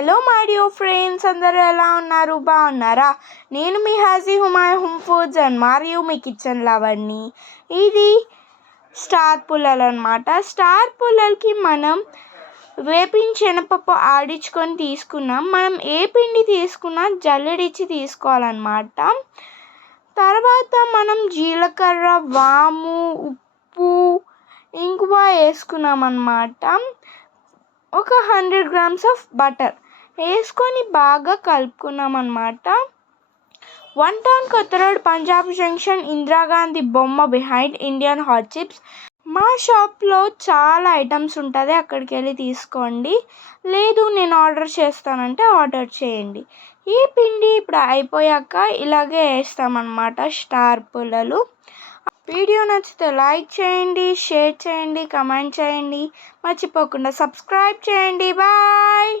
Hello my dear friends, అందరూ ఎలా ఉన్నారు? బాగున్నారా? నేను మీ హాజీ హుమాయ్ హోమ్ ఫుడ్స్ అండ్ మరియు మీ కిచెన్ లవర్ని. ఇది స్టార్ పుల్లలు అనమాట. స్టార్ పుల్లలకి మనం వేపిన శనగపప్పు ఆడించుకొని తీసుకున్నాం. మనం ఏ పిండి తీసుకున్నా జల్లెడిచ్చి తీసుకోవాలన్నమాట. తర్వాత మనం జీలకర్ర, వాము, ఉప్పు, ఇంగువ వేసుకున్నాం అన్నమాట. ఒక 100 grams ఆఫ్ బటర్ వేసుకొని బాగా కలుపుకున్నాం అన్నమాట. 1 టౌన్ కొత్త రోడ్, పంజాబ్ జంక్షన్, ఇందిరాగాంధీ బొమ్మ బిహైండ్ ఇండియన్ హాట్ చిప్స్. మా షాప్లో చాలా ఐటమ్స్ ఉంటుంది, అక్కడికి వెళ్ళి తీసుకోండి. లేదు నేను ఆర్డర్ చేస్తానంటే ఆర్డర్ చేయండి. ఈ పిండి ఇప్పుడు అయిపోయాక ఇలాగే వేస్తామన్నమాట స్టార్ పుల్లలు. వీడియో నచ్చితే లైక్ చేయండి, షేర్ చేయండి, కమెంట్ చేయండి, మర్చిపోకుండా సబ్స్క్రైబ్ చేయండి. బాయ్.